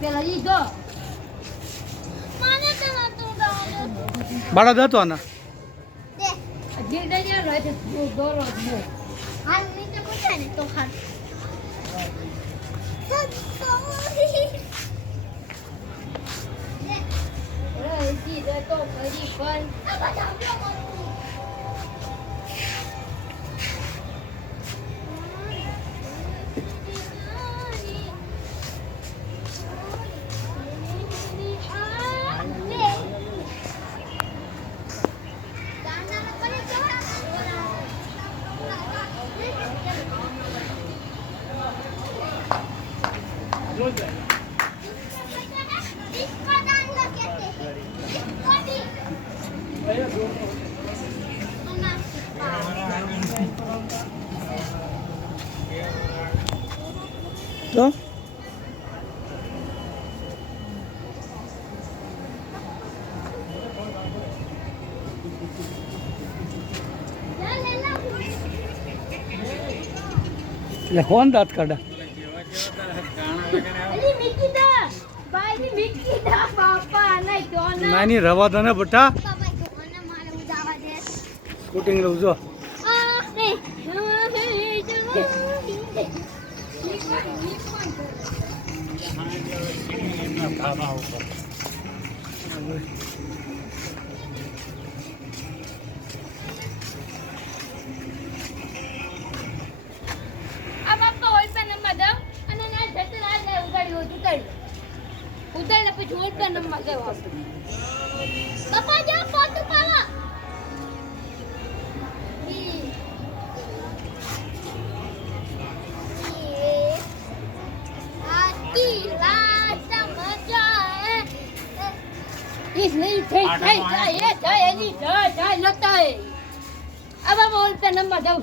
પેલા ઈ જો મને તો નતું દાડો બાળા દતો આના દે જે દઈએ રહે છે દોરો દે હાલ નીચે પૂછે ને તો ખાન રે જી દે તો ફરી પણ તો એટલે ફોન દાંત કાઢા અલી મિકી દા ભાઈ ની મિકી દા બાપા નહીં તો ના નાની રવા દને બટા બાબા તો મને મારે ઉજાવા દે સ્કૂટિંગ લઉં જો આ હે આ બાપા ઓલ પે નંબર દો અને ના જતે ના લે ઉગાડી ઉતાર પછી ઓલ પે નંબર દે બાપા જા ફોટો પાવા इस नहीं થઈ એ જાય એની જાય લતા હે આ બાપા ઓલ પે નંબર દો